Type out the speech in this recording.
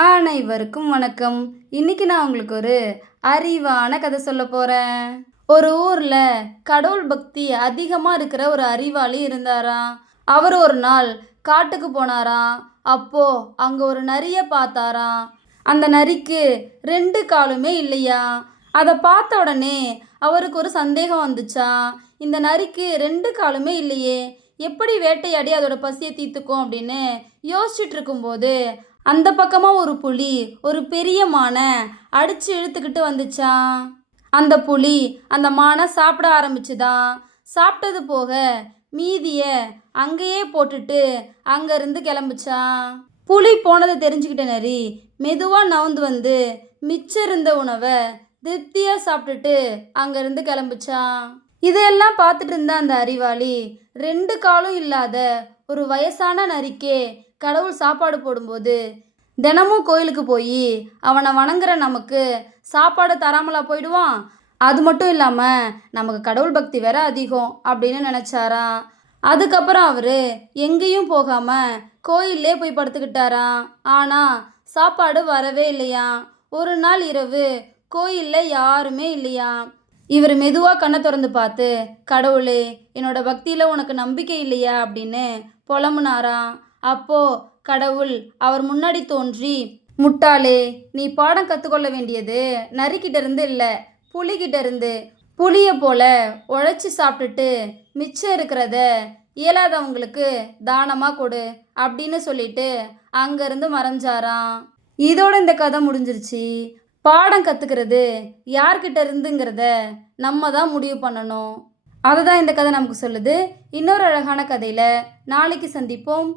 அனைவருக்கும் வணக்கம். இன்னைக்கு நான் உங்களுக்கு ஒரு அறிவான கதை சொல்ல போறேன். ஒரு ஊர்ல கடவுள் பக்தி அதிகமா இருக்கிற ஒரு அறிவாளி இருந்தாராம். அவர் ஒரு நாள் காட்டுக்கு போனாராம். அப்போ அங்க ஒரு நரிய பார்த்தாராம். அந்த நரிக்கு 2 காலுமே இல்லையாம். அதை பார்த்த உடனே அவருக்கு ஒரு சந்தேகம் வந்துச்சாம். இந்த நரிக்கு 2 காலுமே இல்லையே, எப்படி வேட்டையாடி அதோட பசியை தீர்த்துக்கும் அப்படின்னு யோசிச்சுட்டு இருக்கும்போது அந்த பக்கமா ஒரு புலி ஒரு பெரிய மானை அடிச்சு இழுத்துக்கிட்டு வந்துச்சாம். அந்த புலி அந்த மானை சாப்பிட ஆரம்பிச்சுதான். சாப்பிட்டது போக மீதிய அங்கேயே போட்டுட்டு அங்கிருந்து கிளம்புச்சான். புலி போனதை தெரிஞ்சுக்கிட்ட நரி மெதுவா நவுந்து வந்து மிச்சம் இருந்த உணவை திருப்தியா சாப்பிட்டுட்டு அங்கிருந்து கிளம்புச்சான். இதையெல்லாம் பார்த்துட்டு இருந்த அந்த அறிவாளி 2 காலும் இல்லாத ஒரு வயசான நரிக்கே கடவுள் சாப்பாடு போடும்போது தினமும் கோயிலுக்கு போய் அவனை வணங்குற நமக்கு சாப்பாடு தராமலா போயிடுவான். அது மட்டும் இல்லாமல் நமக்கு கடவுள் பக்தி வேற அதிகம் அப்படின்னு நினச்சாராம். அதுக்கப்புறம் அவர் எங்கேயும் போகாமல் கோயிலே போய் படுத்துக்கிட்டாராம். ஆனால் சாப்பாடு வரவே இல்லையாம். ஒரு நாள் இரவு கோயிலில் யாருமே இல்லையாம். இவர் மெதுவாக கண்ணை திறந்து பார்த்து, கடவுளே, என்னோட பக்தியில் உனக்கு நம்பிக்கை இல்லையா அப்படின்னு புலம்புனாராம். அப்போ கடவுள் அவர் முன்னாடி தோன்றி, முட்டாளே, நீ பாடம் கற்றுக்கொள்ள வேண்டியது நரிக்கிட்ட இருந்து இல்லை, புலிகிட்ட இருந்து. புளியை போல உழைச்சி சாப்பிட்டுட்டு மிச்சம் இருக்கிறத இயலாதவங்களுக்கு தானமாக கொடு அப்படின்னு சொல்லிட்டு அங்கேருந்து மறைஞ்சாராம். இதோட இந்த கதை முடிஞ்சிருச்சு. பாடம் கற்றுக்கிறது யார்கிட்ட இருந்துங்கிறத நம்ம தான் முடிவு பண்ணணும். அதை தான் இந்த கதை நமக்கு சொல்லுது. இன்னொரு அழகான கதையில் நாளைக்கு சந்திப்போம்.